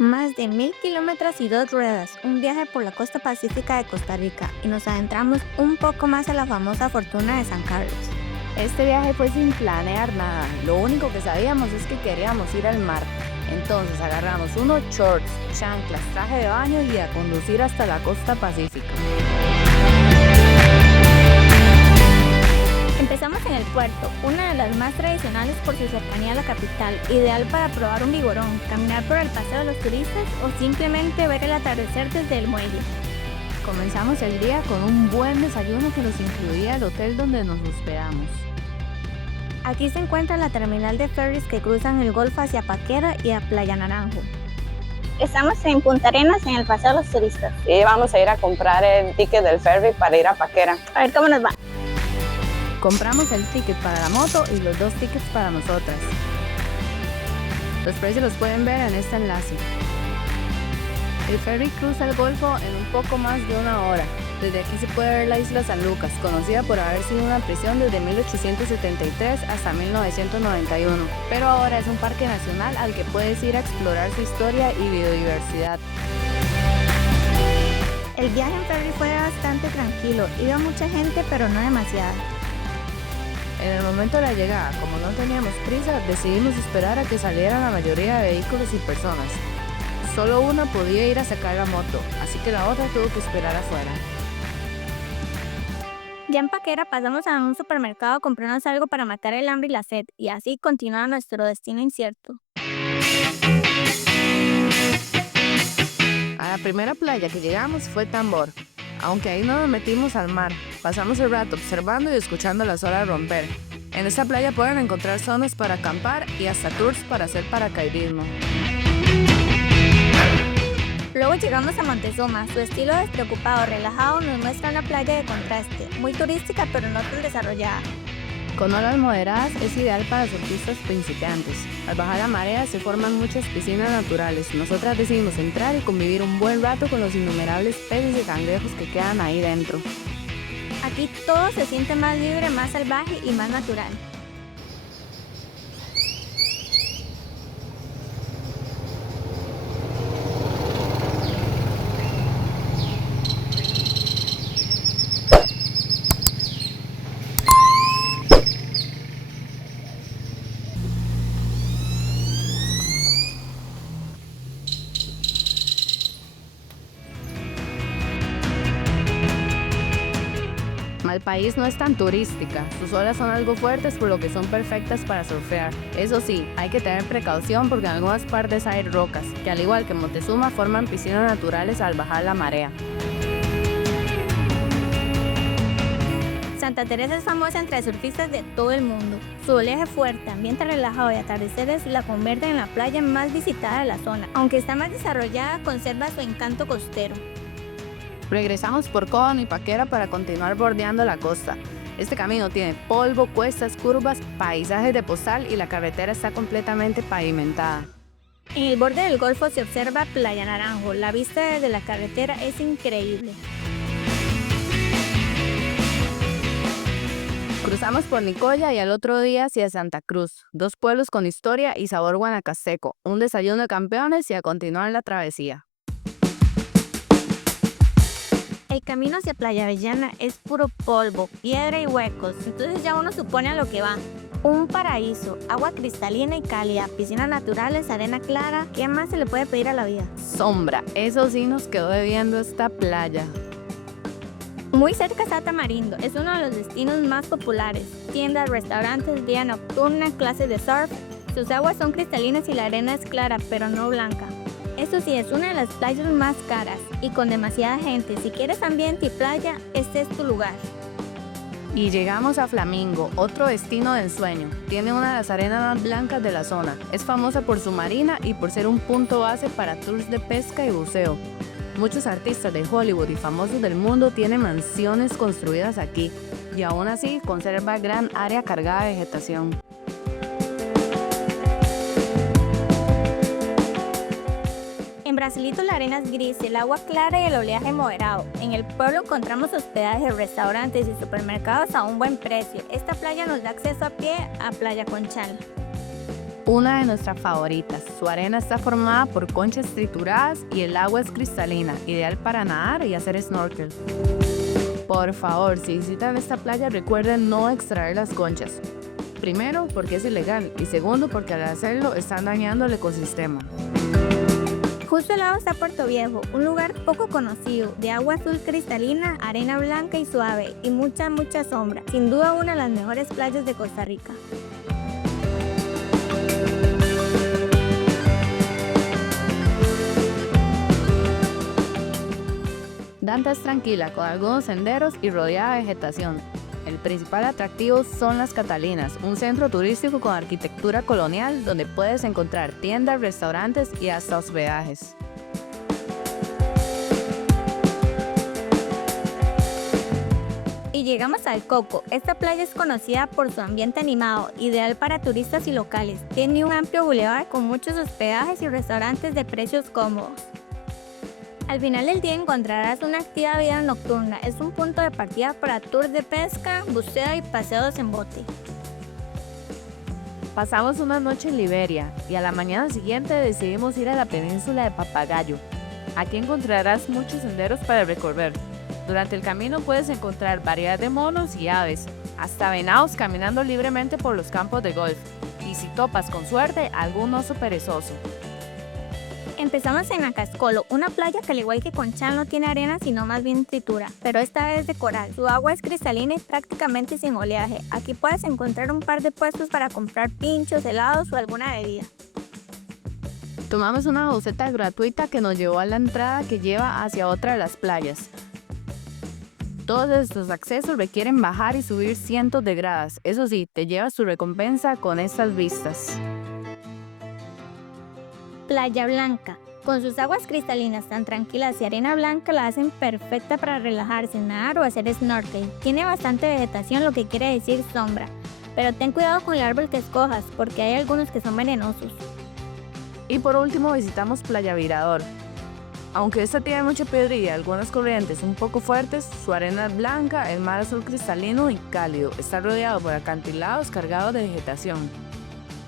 Más de 1000 kilómetros y dos ruedas, un viaje por la costa pacífica de Costa Rica y nos adentramos un poco más a la famosa Fortuna de San Carlos. Este viaje fue sin planear nada, lo único que sabíamos es que queríamos ir al mar. Entonces agarramos unos shorts, chanclas, traje de baño y a conducir hasta la costa pacífica. Empezamos en el puerto, una de las más tradicionales por su cercanía a la capital, ideal para probar un vigorón, caminar por el paseo de los turistas o simplemente ver el atardecer desde el muelle. Comenzamos el día con un buen desayuno que nos incluía el hotel donde nos hospedamos. Aquí se encuentra la terminal de ferries que cruzan el Golfo hacia Paquera y a Playa Naranjo. Estamos en Punta Arenas en el paseo de los turistas. Y vamos a ir a comprar el ticket del ferry para ir a Paquera. A ver cómo nos va. Compramos el ticket para la moto y los 2 tickets para nosotras. Los precios los pueden ver en este enlace. El ferry cruza el Golfo en un poco más de una hora. Desde aquí se puede ver la isla San Lucas, conocida por haber sido una prisión desde 1873 hasta 1991, pero ahora es un parque nacional al que puedes ir a explorar su historia y biodiversidad. El viaje en ferry fue bastante tranquilo, iba mucha gente pero no demasiada. En el momento de la llegada, como no teníamos prisa, decidimos esperar a que salieran la mayoría de vehículos y personas. Solo una podía ir a sacar la moto, así que la otra tuvo que esperar afuera. Ya en Paquera pasamos a un supermercado a comprarnos algo para matar el hambre y la sed, y así continuar nuestro destino incierto. A la primera playa que llegamos fue Tambor, aunque ahí no nos metimos al mar. Pasamos el rato observando y escuchando las olas romper. En esta playa pueden encontrar zonas para acampar y hasta tours para hacer paracaidismo. Luego llegamos a Montezuma, su estilo despreocupado, relajado nos muestra una playa de contraste, muy turística pero no tan desarrollada. Con olas moderadas es ideal para surfistas principiantes. Al bajar la marea se forman muchas piscinas naturales. Nosotras decidimos entrar y convivir un buen rato con los innumerables peces y cangrejos que quedan ahí dentro. Aquí todo se siente más libre, más salvaje y más natural. Malpaís no es tan turística, sus olas son algo fuertes por lo que son perfectas para surfear. Eso sí, hay que tener precaución porque en algunas partes hay rocas, que al igual que Montezuma forman piscinas naturales al bajar la marea. Santa Teresa es famosa entre surfistas de todo el mundo. Su oleaje fuerte, ambiente relajado y atardeceres la convierten en la playa más visitada de la zona. Aunque está más desarrollada, conserva su encanto costero. Regresamos por Cóbano y Paquera para continuar bordeando la costa. Este camino tiene polvo, cuestas, curvas, paisajes de postal y la carretera está completamente pavimentada. En el borde del golfo se observa Playa Naranjo. La vista desde la carretera es increíble. Cruzamos por Nicoya y al otro día hacia Santa Cruz, 2 pueblos con historia y sabor guanacasteco, un desayuno de campeones y a continuar la travesía. El camino hacia Playa Avellana es puro polvo, piedra y huecos, entonces ya uno supone a lo que va. Un paraíso, agua cristalina y cálida, piscinas naturales, arena clara, ¿qué más se le puede pedir a la vida? Sombra, eso sí nos quedó debiendo esta playa. Muy cerca está Tamarindo, es uno de los destinos más populares. Tiendas, restaurantes, vida nocturna, clases de surf. Sus aguas son cristalinas y la arena es clara, pero no blanca. Eso sí, es una de las playas más caras y con demasiada gente. Si quieres ambiente y playa, este es tu lugar. Y llegamos a Flamingo, otro destino de ensueño. Tiene una de las arenas más blancas de la zona. Es famosa por su marina y por ser un punto base para tours de pesca y buceo. Muchos artistas de Hollywood y famosos del mundo tienen mansiones construidas aquí y aún así conserva gran área cargada de vegetación. En Brasilito la arena es gris, el agua clara y el oleaje moderado. En el pueblo encontramos hospedajes, restaurantes y supermercados a un buen precio. Esta playa nos da acceso a pie a Playa Conchal. Una de nuestras favoritas. Su arena está formada por conchas trituradas y el agua es cristalina, ideal para nadar y hacer snorkel. Por favor, si visitan esta playa recuerden no extraer las conchas. Primero, porque es ilegal, y segundo, porque al hacerlo están dañando el ecosistema. Justo al lado está Puerto Viejo, un lugar poco conocido, de agua azul cristalina, arena blanca y suave, y mucha sombra. Sin duda una de las mejores playas de Costa Rica. Danta es tranquila, con algunos senderos y rodeada de vegetación. El principal atractivo son las Catalinas, un centro turístico con arquitectura colonial donde puedes encontrar tiendas, restaurantes y hasta hospedajes. Y llegamos al Coco. Esta playa es conocida por su ambiente animado, ideal para turistas y locales. Tiene un amplio bulevar con muchos hospedajes y restaurantes de precios cómodos. Al final del día encontrarás una activa vida nocturna. Es un punto de partida para tours de pesca, buceo y paseos en bote. Pasamos una noche en Liberia y a la mañana siguiente decidimos ir a la península de Papagayo. Aquí encontrarás muchos senderos para recorrer. Durante el camino puedes encontrar variedad de monos y aves, hasta venados caminando libremente por los campos de golf. Y si topas con suerte, algún oso perezoso. Empezamos en Acascolo, una playa que al igual que Conchal no tiene arena sino más bien tritura, pero esta vez de coral. Su agua es cristalina y prácticamente sin oleaje. Aquí puedes encontrar un par de puestos para comprar pinchos, helados o alguna bebida. Tomamos una buseta gratuita que nos llevó a la entrada que lleva hacia otra de las playas. Todos estos accesos requieren bajar y subir cientos de gradas. Eso sí, te llevas tu recompensa con estas vistas. Playa Blanca. Con sus aguas cristalinas tan tranquilas y arena blanca la hacen perfecta para relajarse, nadar o hacer snorkel. Tiene bastante vegetación, lo que quiere decir sombra. Pero ten cuidado con el árbol que escojas, porque hay algunos que son venenosos. Y por último visitamos Playa Virador. Aunque esta tiene mucha piedra y algunas corrientes un poco fuertes, su arena es blanca, el mar azul cristalino y cálido. Está rodeado por acantilados cargados de vegetación.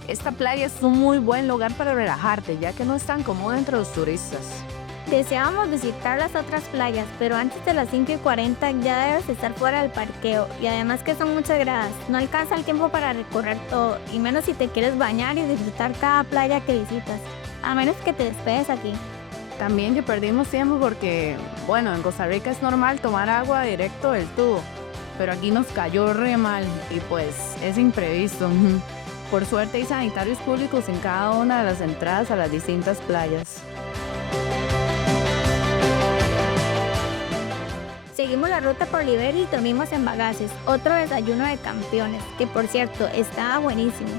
Esta playa es un muy buen lugar para relajarte, ya que no es tan común entre los turistas. Deseábamos visitar las otras playas, pero antes de las 5:40 ya debes estar fuera del parqueo, y además que son muchas gradas, no alcanza el tiempo para recorrer todo, y menos si te quieres bañar y disfrutar cada playa que visitas, a menos que te despedes aquí. También que perdimos tiempo porque, bueno, en Costa Rica es normal tomar agua directo del tubo, pero aquí nos cayó re mal y pues es imprevisto. Por suerte hay sanitarios públicos en cada una de las entradas a las distintas playas. Seguimos la ruta por Liberia y dormimos en Bagaces, otro desayuno de campeones, que por cierto estaba buenísimo.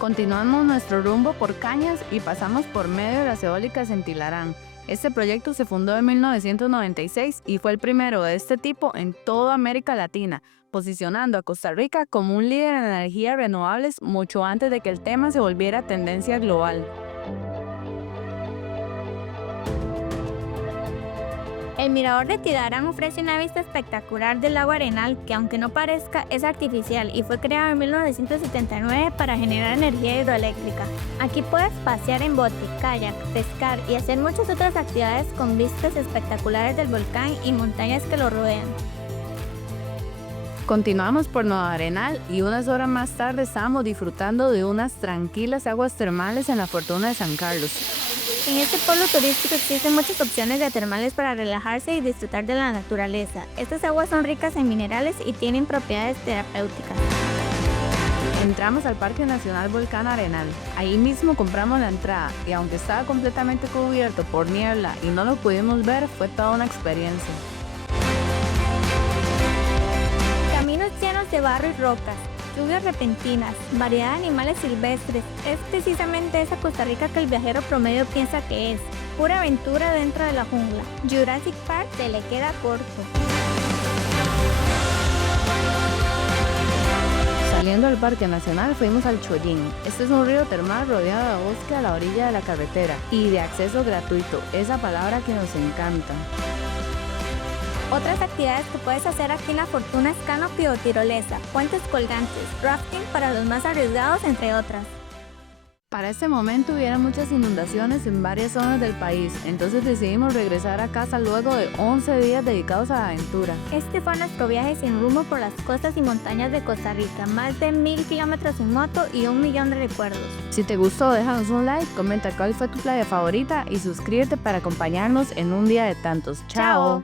Continuamos nuestro rumbo por Cañas y pasamos por medio de las eólicas en Tilarán. Este proyecto se fundó en 1996 y fue el primero de este tipo en toda América Latina, posicionando a Costa Rica como un líder en energías renovables mucho antes de que el tema se volviera tendencia global. El mirador de Tilarán ofrece una vista espectacular del lago Arenal que, aunque no parezca, es artificial y fue creado en 1979 para generar energía hidroeléctrica. Aquí puedes pasear en bote, kayak, pescar y hacer muchas otras actividades con vistas espectaculares del volcán y montañas que lo rodean. Continuamos por Nueva Arenal y unas horas más tarde estábamos disfrutando de unas tranquilas aguas termales en la Fortuna de San Carlos. En este pueblo turístico existen muchas opciones de termales para relajarse y disfrutar de la naturaleza. Estas aguas son ricas en minerales y tienen propiedades terapéuticas. Entramos al Parque Nacional Volcán Arenal. Ahí mismo compramos la entrada y aunque estaba completamente cubierto por niebla y no lo pudimos ver, fue toda una experiencia. Caminos llenos de barro y rocas, lluvias repentinas, variedad de animales silvestres. Es precisamente esa Costa Rica que el viajero promedio piensa que es. Pura aventura dentro de la jungla. Jurassic Park se le queda corto. Saliendo del Parque Nacional fuimos al Chollín. Este es un río termal rodeado de bosque a la orilla de la carretera y de acceso gratuito, esa palabra que nos encanta. Otras actividades que puedes hacer aquí en La Fortuna es canopy o tirolesa, puentes colgantes, rafting para los más arriesgados, entre otras. Para este momento hubieron muchas inundaciones en varias zonas del país, entonces decidimos regresar a casa luego de 11 días dedicados a la aventura. Este fue nuestro viaje sin rumbo por las costas y montañas de Costa Rica, más de 1000 kilómetros en moto y 1 millón de recuerdos. Si te gustó, déjanos un like, comenta cuál fue tu playa favorita y suscríbete para acompañarnos en un día de tantos. ¡Chao!